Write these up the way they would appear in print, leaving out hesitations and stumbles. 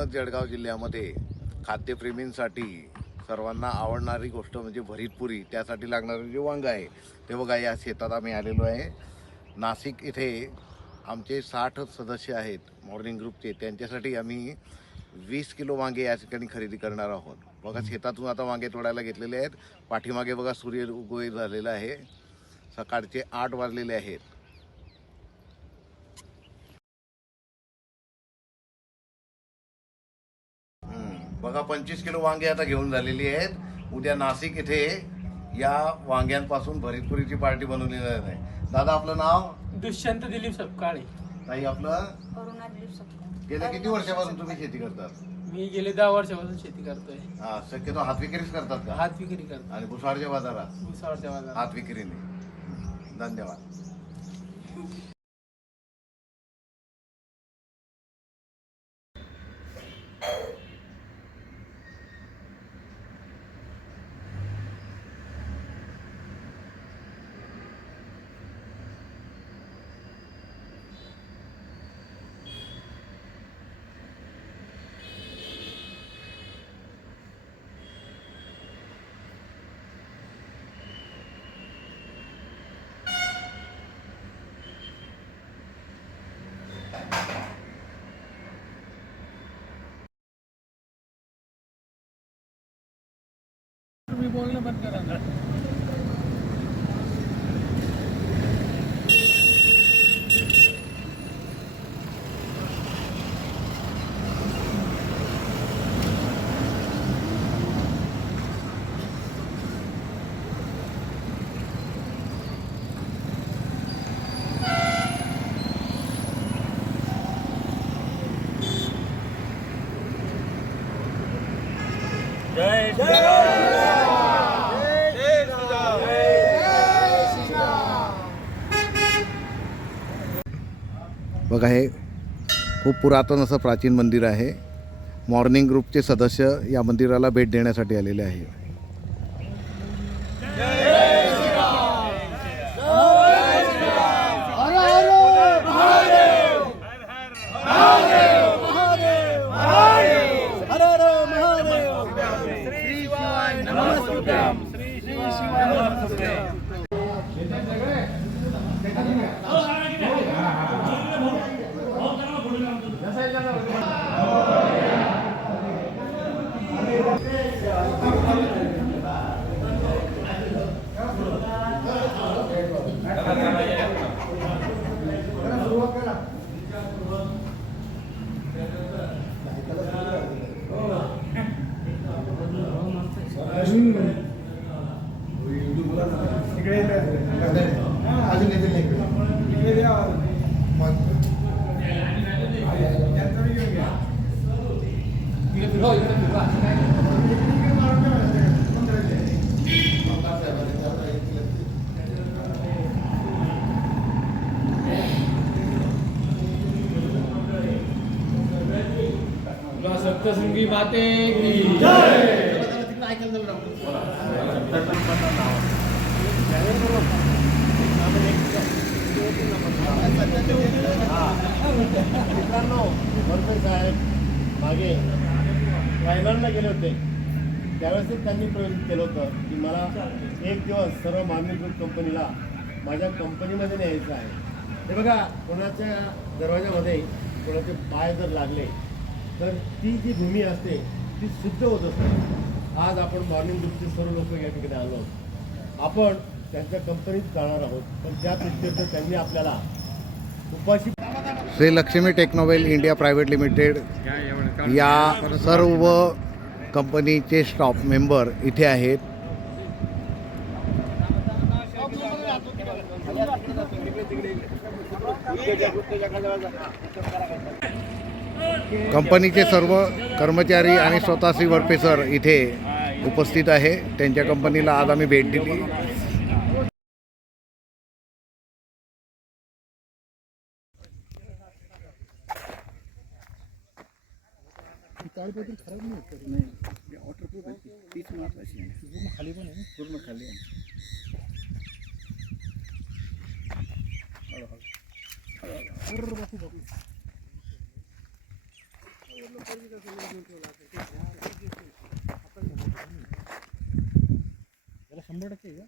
एकूणच जळगाव जिल्ह्यामध्ये खाद्यप्रेमींसाठी सर्वांना आवडणारी गोष्ट म्हणजे भरीत पुरी, त्यासाठी लागणारं जे वांग आहे ते बघा या शेतात आम्ही आलेलो आहे. नाशिक इथे आमचे 60 सदस्य आहेत मॉर्निंग ग्रुपचे, त्यांच्यासाठी आम्ही 20 किलो वांगे या ठिकाणी खरेदी करणार आहोत. बघा शेतातून आता वांगे तोडायला घेतलेले आहेत. पाठीमागे बघा सूर्य उगवत झालेला आहे. सकाळचे 8 वाजलेले आहेत. बघा 25 किलो वांगे आता घेऊन झालेली आहेत. उद्या नाशिक इथे या वांग्यांपासून भरीतपुरीची पार्टी बनवली जाणार आहे. दादा आपलं नाव? दुष्यंत दिलीप सपकाळे. ताई आपलं? करुणा दिलीप सपकाळे. गेल्या किती वर्षापासून तुम्ही शेती करतात? मी गेले 10 वर्षापासून शेती करतोय. हा, शक्यतो हात विक्रीच करतात का? हात विक्री करतो. आणि भुसावळच्या बाजारात? भुसावळच्या बाजारात हात विक्रीने. धन्यवाद. तुम्ही बोलणं बंद करा ना. जय बघा हे खूप पुरातन असं प्राचीन मंदिर आहे. मॉर्निंग ग्रुपचे सदस्य या मंदिराला भेट देण्यासाठी आलेले आहे. सप्तशृंगी माते की जय. मित्रांनो, वरपे साहेब मागे रायगडला गेले होते त्यावेळेस त्यांनी प्रयोजित केलं होतं की मला एक दिवस सर्व मार्निंग ग्रुप कंपनीला माझ्या कंपनीमध्ये न्यायचं आहे. हे बघा, कोणाच्या दरवाजामध्ये कोणाचे पाय जर लागले तर ती जी भूमी असते ती शुद्ध होत असते. आज आपण मॉर्निंग ग्रुपचे सर्व लोक या ठिकाणी आलो आहोत. आपण त्यांच्या कंपनीत जाणार आहोत, पण त्या तिथे त्यांनी आपल्याला उपाशी Shri Lakshmi Technowell India private limited या सर्व कंपनीचे स्टॉफ मेंबर इथे आहेत. कंपनीचे सर्व कर्मचारी आणि स्वतः श्री वरपे सर इथे उपस्थित आहे. त्यांच्या कंपनीला आज आम्ही भेट दिली. खाली पण आहे, पूर्ण खाली आहे. त्याला 100% आहे का?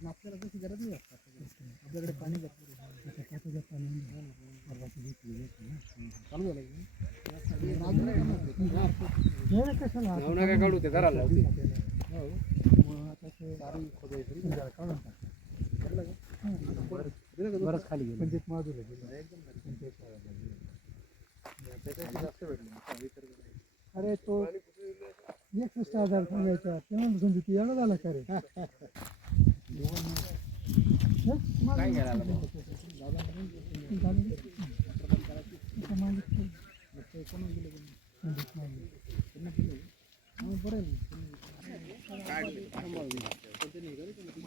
पण आपल्याला तशी गरज नाही असतात आपल्याकडे पाणी भरपूर आहे. चालू झालं काय काढू ते घराला बरंच खाली गेलं पंचायत माजूला अरे तो 61,000 सांगायचा तेव्हा म्हणजे ती एवढा झाला का रे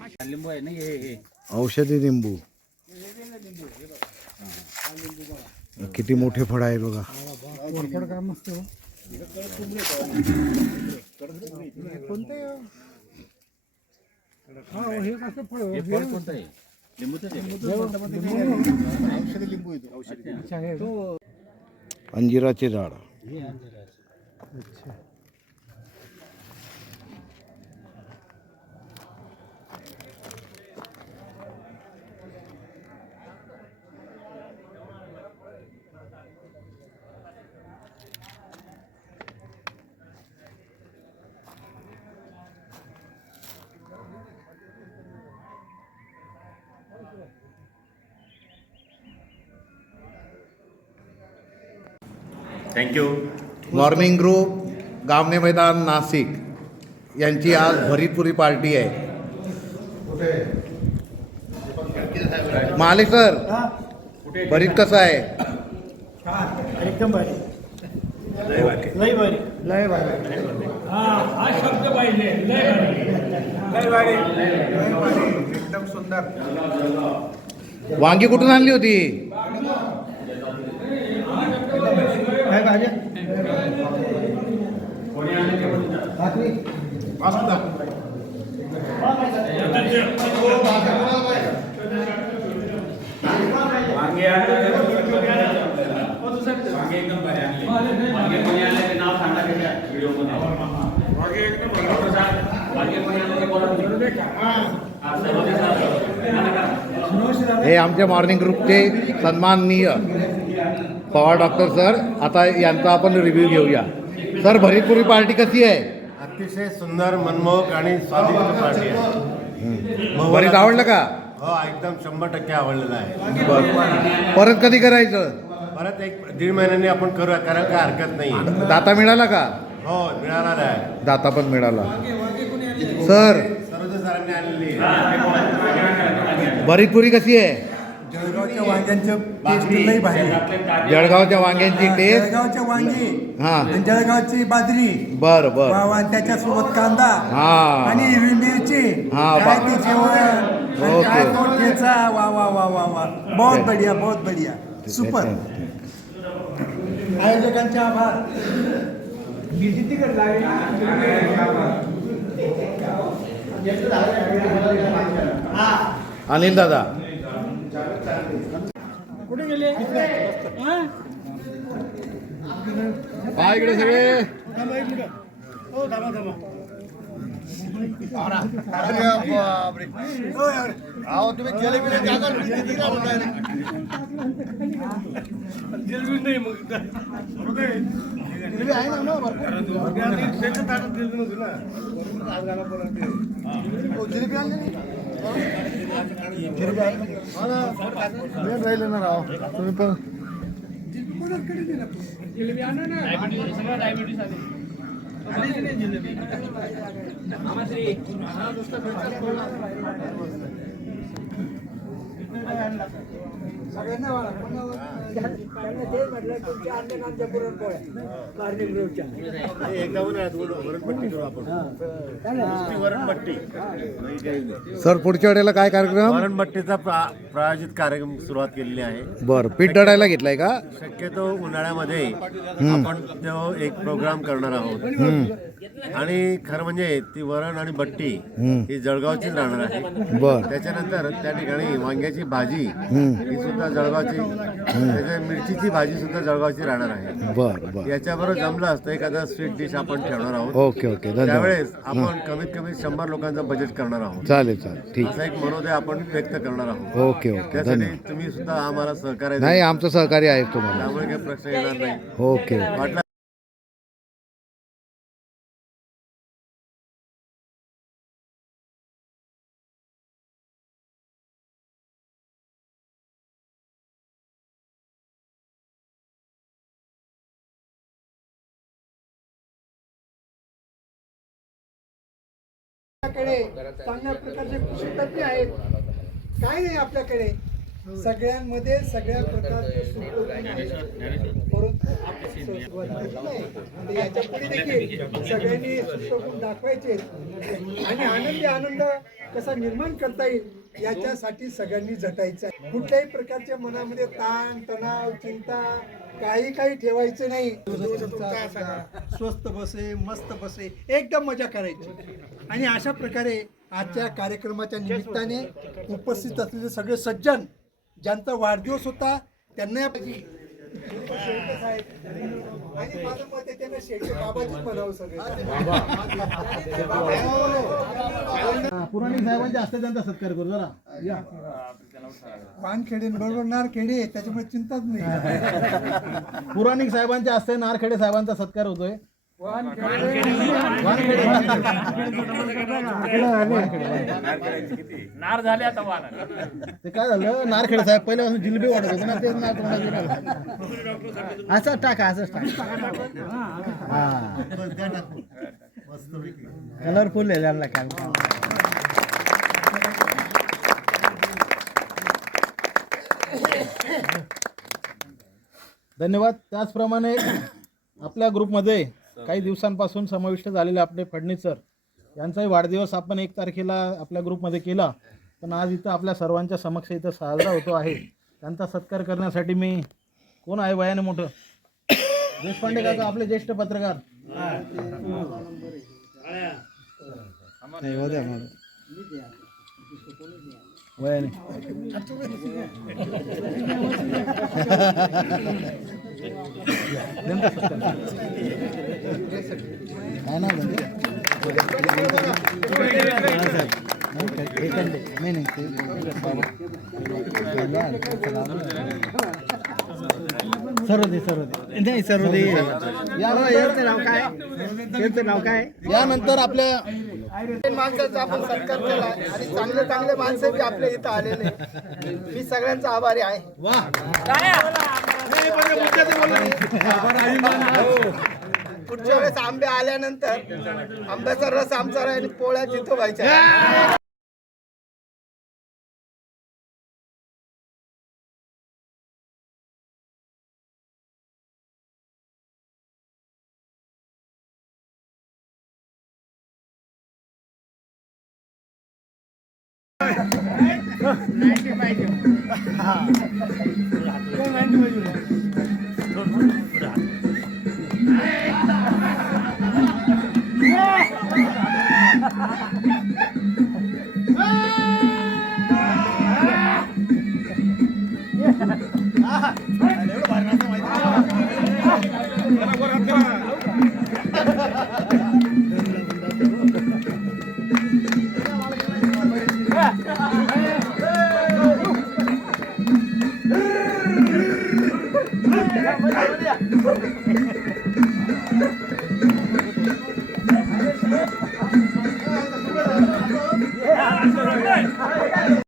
काय लिंबू आहे नाही हे औषधी लिंबू किती मोठे फळ आहे बघा. काम नसतं कोणते हे कसं फळ कोणतं आहे औषधी लिंबू येतो अंजिराचे झाड. अच्छा थँक्यू. मॉर्निंग ग्रुप गामने मैदान नाशिक यांची आज भरीतपुरी पार्टी आहे. मालिक सर भरीत कसं आहे? एकदम भारी लय भारी लय भारी हा शब्द पाहिजे लय भारी एकदम सुंदर. वांगी कुठून आणली होती? काय भाज्या हे आमच्या मॉर्निंग ग्रुपचे सन्माननीय पवार डॉक्टर सर. आता यांचा आपण रिव्ह्यू घेऊया. सर भरीतपुरी पार्टी कशी आहे? अतिशय सुंदर, मनमोहक आणि स्वादिष्ट पार्टी आहे. भरीत आवडलं का? हो, एकदम 100% आवडलेला आहे. बरं, परत कधी करायचं? परत 1-1.5 महिन्यांनी आपण करूया, करायला काय हरकत नाही. दाता मिळाला का? हो, मिळाला आहे. दाता पण मिळाला. सर सर्वजण सरांनी आणलेली भरीतपुरी कशी आहे? जळगावच्या वांग्यांचं टेस्ट लई भारी आहे. जळगावच्या वांग्यांची टेस्ट. जळगावच्या वांगी हा आणि जळगावची बाजरी बर बर. वा त्याच्यासोबत कांदा हा आणि हिरवी मिरची हा, काय बा- ते जेवण ओके. काय तो ठेचा वा वा वा वा वा बहुत बढिया बहुत बढिया सुपर. आयोजकांचे आभार. अनिल दादा कुठे गेले काय इकडे सगळे राहिले ना राव तुम्ही पण जिलेबी आणा ना सगळं डायबिटीस आले सर पुढच्या वेळेला काय कार्यक्रम? वरणभट्टीचा प्रायोजित कार्यक्रम सुरुवात केलेली आहे. बर पीठ दळायला घेतलाय का? शक्यतो उन्हाळ्यामध्ये आपण तो एक प्रोग्राम करणार आहोत. आणि खरं म्हणजे ती वरण आणि बट्टी ही जळगावचीच राहणार आहे. बर त्याच्यानंतर त्या ठिकाणी वांग्याची भाजी ही सुद्धा सुद्धा जळगावची, त्याच्या मिरचीची भाजी सुद्धा जळगावची राहणार आहे. बरं बरं. याच्याबरोबर जमलं असतं एखादा स्वीट डिश आपण ठेवणार आहोत. ओके ओके, धन्यवाद. त्यावेळेस आपण कमीत कमी 100 लोकांचं बजेट करणार आहोत. चालेल चालेल, ठीक. असा एक मनोदय आपण व्यक्त करणार आहोत. ओके ओके, त्यासाठी धन्यवाद. तुम्ही सुद्धा आम्हाला सहकार्य नाही, द्या. आमचं सहकार्य आहे तुम्हाला. त्यामुळे काही प्रश्न येणार नाही. ओके. वाटलं आपल्याकडे चांगल्या प्रकारचे कृषी तज्ञ आहेत. काय नाही आपल्याकडे सगळ्यांमध्ये सगळ्या प्रकारचे सुखोपी आहेत. परंतु आपण सुरुवातीला नाही. आणि याच्या पुढे देखील सगळ्यांनी सुखोपी दाखवायचे आणि आनंदी आनंद कसा निर्माण करता येईल याच्यासाठी सगळ्यांनी झटायचं आहे. कुठल्याही प्रकारच्या मनामध्ये ताण तणाव चिंता काही ठेवायचं नाही. स्वस्त बसे, मस्त बसे, एकदम मजा करायची. आणि अशा प्रकारे आजच्या कार्यक्रमाच्या निमित्ताने उपस्थित असलेले सगळे सज्जन ज्यांचा वाढदिवस होता त्यांना शेळके साहेब आणि माझं मत आहे त्यांना शेळके बाबाजीच म्हणावं सगळे. पुराणिक साहेबांचे असते त्यांचा सत्कार करू जरा या. पानखेडे बरोबर नारखेडे त्याच्यामुळे चिंताच नाही. पुराणिक साहेबांचे असते नारखेडे साहेबांचा सत्कार होतोय. नार झाले आता वाहन. ते काय झालं, नारखेडे साहेब पहिल्यापासून जिलेबी वाटत होते ना, तेच नार तोंडात असंच टाका, असंच टाका. हा, कलरफुल आहे त्यांना काय. धन्यवाद. त्याचप्रमाणे आपल्या ग्रुपमध्ये काही दिवसांपासून समाविष्ट झालेले आपले फडणीस सर यांचाही वाढदिवस आपण 1 तारखेला आपल्या ग्रुपमध्ये केला, पण आज इथं आपल्या सर्वांच्या समक्ष इथं साजरा होतो आहे. त्यांचा सत्कार करण्यासाठी मी कोण आहे वयाने मोठं, देशपांडे काका आपले ज्येष्ठ पत्रकार वयाने काय नाव यानंतर आपल्या माणसाचा आपण सत्कार केला आणि चांगले माणसं बी आपल्या इथं आलेले. मी सगळ्यांचा आभारी आहे. पुढच्या वेळेस आंबे आल्यानंतर आंब्याचा रस आमचा आणि पोळ्या तिथं व्हायच्या.